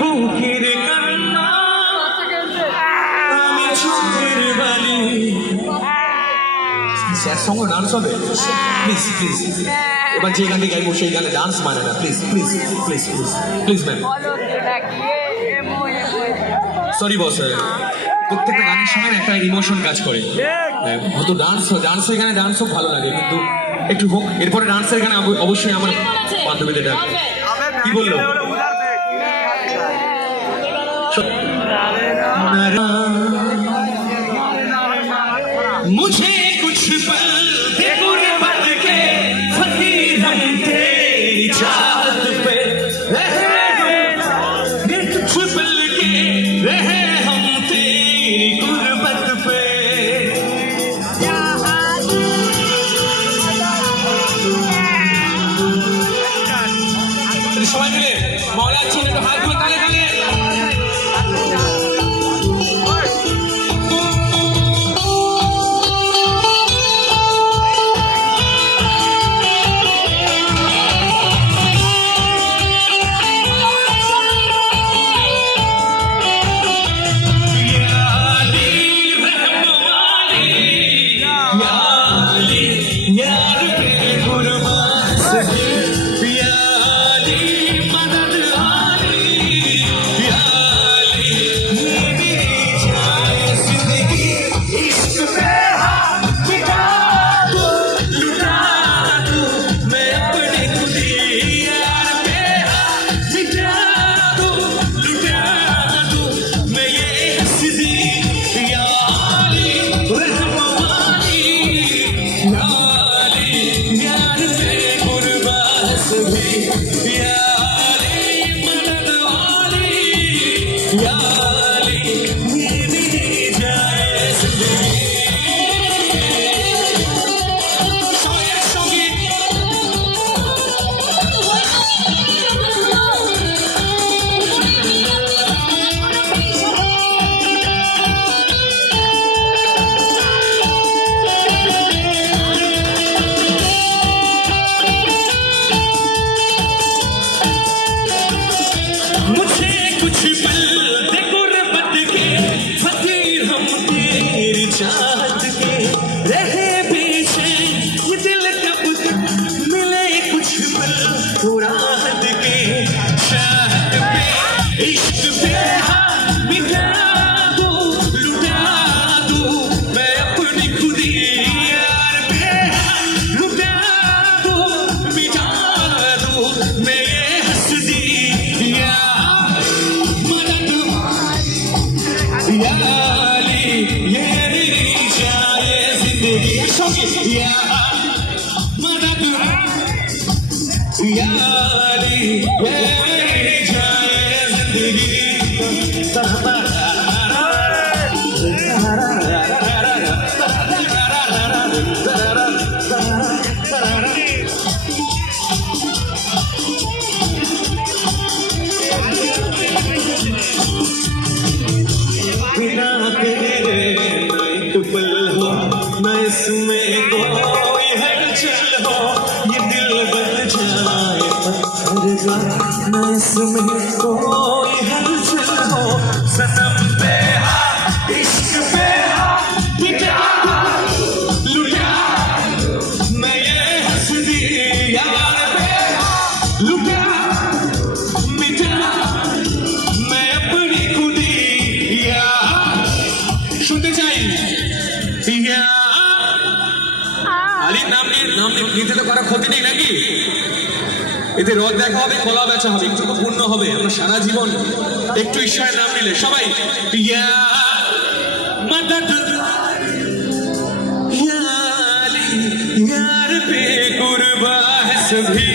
বুকের কান্না আমি চোখের বালি স্যাড সং ডান্স হবে প্লিজ প্লিজ এবার যে গানে গাইবো সেই গানে ডান্স মানে না please please please please please ma'am sorry boss প্রত্যেকটা গানের সঙ্গে একটা ইমোশন কাজ করে হয়তো ডান্সের গানে ডান্স হোক ভালো লাগে কিন্তু একটু হোক এরপরে ডান্সের গানে অবশ্যই আমার বান্ধবীদের ডাকবে কি বললো मुझे कुछ पल दे गुर्बत के फकीर हम तेरी चाहत पे रहे कुछ पल के रहे हम तेरी गुर्बत पे সবাই মিলে মৌলা ছিল একটু হাত ধরে তালে তালে चाहत के रहे पीछे ये दिल कब तक मिले कुछ पल राहत के शाहत पे इश्क पे हाथ मिटा दो लुटा दो मैं अपनी खुदी यार पे लुटा दो मिटा दो मैं ये हंसदी यार मदद यार ये या मदद या अली ये जाए जिंदगी बिना तेरे एक पल हो मैं इसमें कोई हलचल हो ये दिल बन जाए पत्थर का मैं इसमें कोई हलचल हो सनम पे हाथ इश्क पे हाथ मिटा लुटा मैं ये हंसदी यार पे लुटा मिटा मैं अपनी खुदी यार सुनते चाहिए আলীর নাম নিতে তো করা ক্ষতি নেই নাকি এতে রোদ দেখা হবে খোলা বেচা হবে একটু পূর্ণ হবে আমরা সারা জীবন একটু ঈশ্বরের নাম নিলে সবাই ইয়া মদদ ইয়া আলী ইয়ার পে কুরবা है सभी